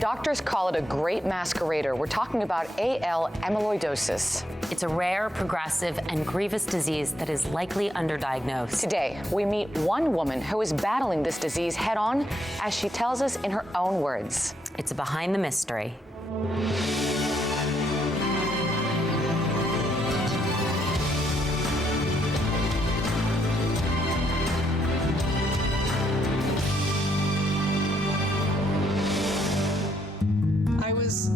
Doctors call it a great masquerader. We're talking about AL amyloidosis. It's a rare, progressive, and grievous disease that is likely underdiagnosed. Today, we meet one woman who is battling this disease head-on, as she tells us in her own words. It's Behind the Mystery.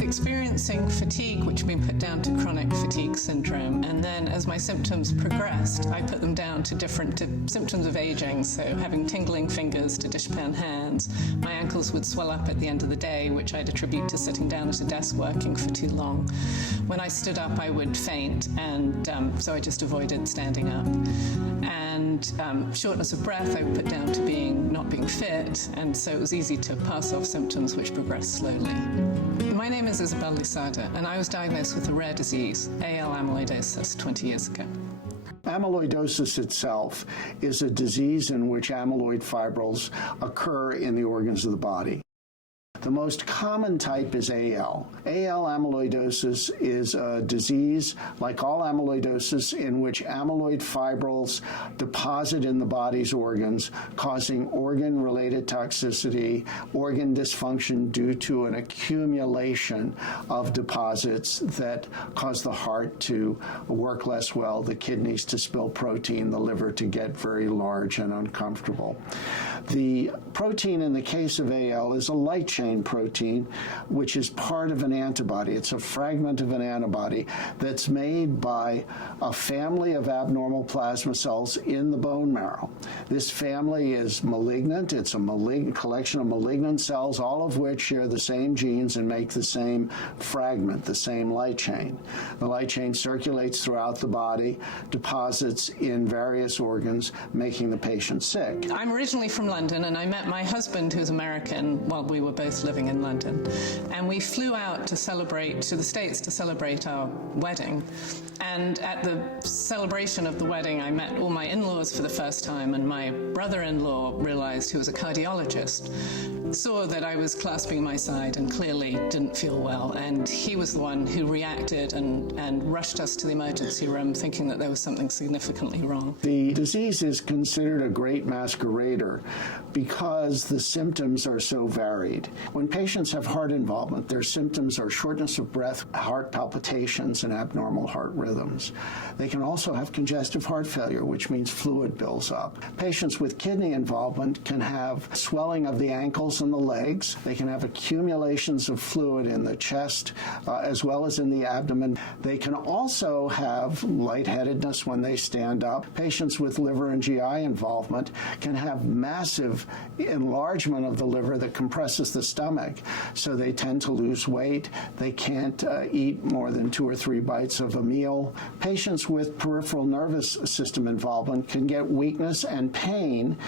Experiencing fatigue, which had been put down to chronic fatigue syndrome, and then as my symptoms progressed, I put them down to different symptoms of aging, so having tingling fingers to dishpan hands. My ankles would swell up at the end of the day, which I'd attribute to sitting down at a desk working for too long. When I stood up, I would faint, and so I just avoided standing up. And shortness of breath, I would put down to not being fit, and so it was easy to pass off symptoms which progressed slowly. My name is Isabelle Lousada, and I was diagnosed with a rare disease, AL amyloidosis, 20 years ago. Amyloidosis itself is a disease in which amyloid fibrils occur in the organs of the body. The most common type is AL. AL amyloidosis is a disease, like all amyloidosis, in which amyloid fibrils deposit in the body's organs, causing organ-related toxicity, organ dysfunction due to an accumulation of deposits that cause the heart to work less well, the kidneys to spill protein, the liver to get very large and uncomfortable. The protein in the case of AL is a light chain protein, which is part of an antibody. It's a fragment of an antibody that's made by a family of abnormal plasma cells in the bone marrow. This family is malignant. It's a collection of malignant cells, all of which share the same genes and make the same fragment, the same light chain. The light chain circulates throughout the body, deposits in various organs, making the patient sick. I'm originally from London, and I met my husband, who's American, while we were both living in London. And we flew out to the States to celebrate our wedding. And at the celebration of the wedding, I met all my in-laws for the first time, and my brother-in-law realized, who was a cardiologist, saw that I was clasping my side and clearly didn't feel well. And he was the one who reacted and rushed us to the emergency room, thinking that there was something significantly wrong. The disease is considered a great masquerader because the symptoms are so varied. When patients have heart involvement, their symptoms are shortness of breath, heart palpitations, and abnormal heart rhythms. They can also have congestive heart failure, which means fluid builds up. Patients with kidney involvement can have swelling of the ankles and the legs. They can have accumulations of fluid in the chest as well as in the abdomen. They can also have lightheadedness when they stand up. Patients with liver and GI involvement can have massive enlargement of the liver that compresses the stomach, so they tend to lose weight. They can't eat more than 2 or 3 bites of a meal. Patients with peripheral nervous system involvement can get weakness and pain,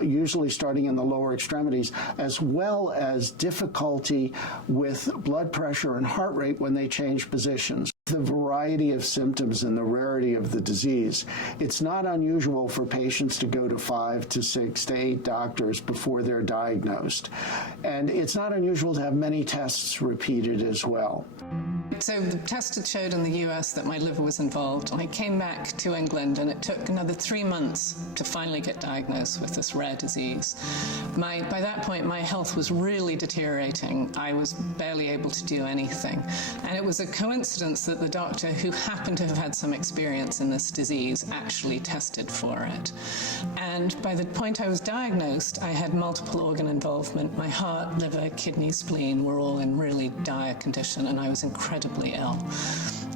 usually starting in the lower extremities, as well as difficulty with blood pressure and heart rate when they change positions. The variety of symptoms and the rarity of the disease, it's not unusual for patients to go to 5 to 6 to 8 doctors before they're diagnosed. And it's not unusual to have many tests repeated as well. So the test had showed in the US that my liver was involved. I came back to England, and it took another 3 months to finally get diagnosed with this rare disease. By that point, my health was really deteriorating. I was barely able to do anything. And it was a coincidence that the doctor, who happened to have had some experience in this disease, actually tested for it. And by the point I was diagnosed, I had multiple organ involvement. My heart, liver, kidney, spleen were all in really dire condition, and I was incredibly ill.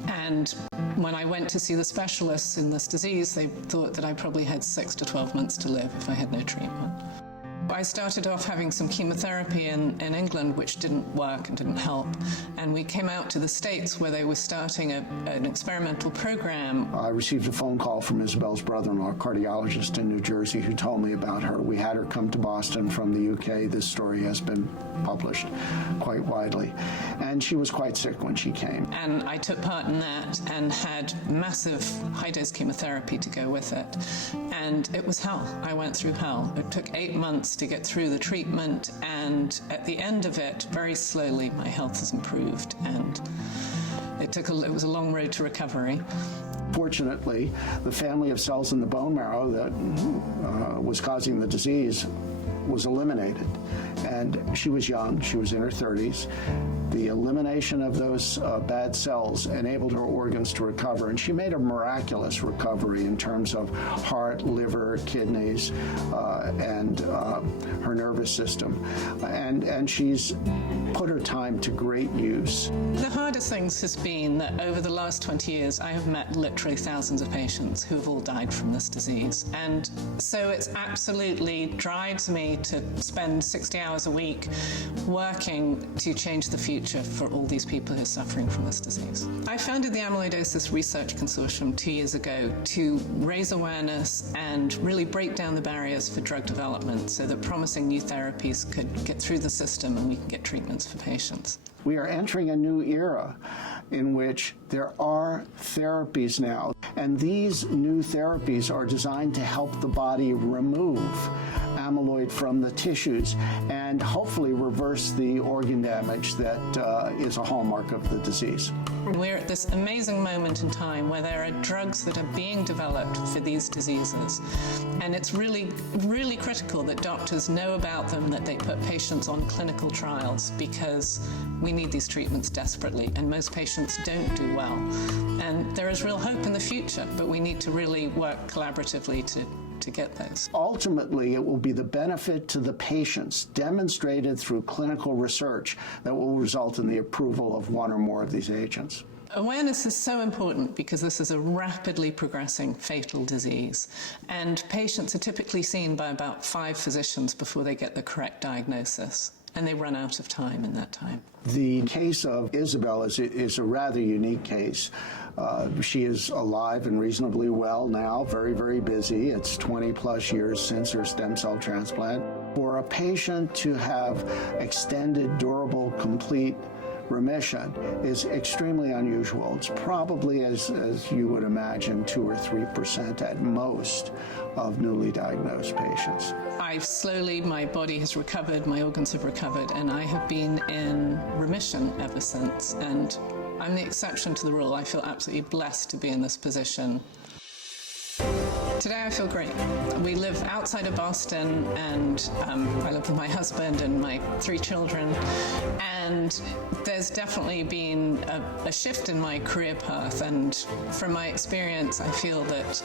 And when I went to see the specialists in this disease, they thought that I probably had 6 to 12 months to live if I had no treatment. I started off having some chemotherapy in England, which didn't work and didn't help. And we came out to the States, where they were starting an experimental program. I received a phone call from Isabelle's brother-in-law, a cardiologist in New Jersey, who told me about her. We had her come to Boston from the UK. This story has been published quite widely. And she was quite sick when she came. And I took part in that and had massive high-dose chemotherapy to go with it. And it was hell. I went through hell. It took 8 months to get through the treatment, and at the end of it, very slowly, my health has improved, and it was a long road to recovery. Fortunately, the family of cells in the bone marrow that was causing the disease was eliminated. And she was young, she was in her 30s. The elimination of those bad cells enabled her organs to recover, and she made a miraculous recovery in terms of heart, liver, kidneys, and her nervous system. And she's put her time to great use. The hardest things has been that over the last 20 years, I have met literally thousands of patients who have all died from this disease. And so it's absolutely drives me to spend 60 hours a week working to change the future for all these people who are suffering from this disease. I founded the Amyloidosis Research Consortium 2 years ago to raise awareness and really break down the barriers for drug development so that promising new therapies could get through the system and we can get treatments for patients. We are entering a new era in which there are therapies now, and these new therapies are designed to help the body remove amyloid from the tissues and hopefully reverse the organ damage that is a hallmark of the disease. We're at this amazing moment in time where there are drugs that are being developed for these diseases, and it's really, really critical that doctors know about them, that they put patients on clinical trials, because we need these treatments desperately, and most patients don't do well. And there is real hope in the future, but we need to really work collaboratively to get those. Ultimately, it will be the benefit to the patients demonstrated through clinical research that will result in the approval of one or more of these agents. Awareness is so important because this is a rapidly progressing fatal disease, and patients are typically seen by about 5 physicians before they get the correct diagnosis, and they run out of time in that time. The case of Isabelle is a rather unique case. She is alive and reasonably well now, very, very busy. It's 20 plus years since her stem cell transplant. For a patient to have extended, durable, complete remission is extremely unusual. It's probably, as you would imagine, 2 or 3% at most of newly diagnosed patients. My body has recovered, my organs have recovered, and I have been in remission ever since. And I'm the exception to the rule. I feel absolutely blessed to be in this position. Today I feel great. We live outside of Boston, and I live with my husband and my 3 children, and there's definitely been a shift in my career path, and from my experience I feel that,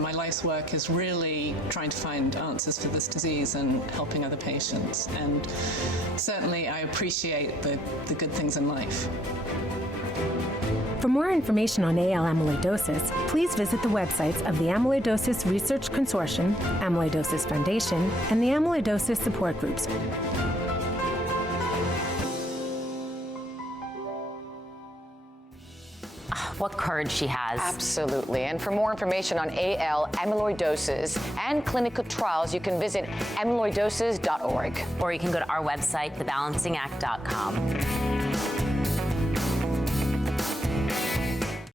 my life's work is really trying to find answers for this disease and helping other patients, and certainly I appreciate the good things in life. For more information on AL amyloidosis, please visit the websites of the Amyloidosis Research Consortium, Amyloidosis Foundation, and the Amyloidosis Support Groups. What courage she has. Absolutely. And for more information on AL amyloidosis and clinical trials, you can visit amyloidosis.org. Or you can go to our website, thebalancingAct.com.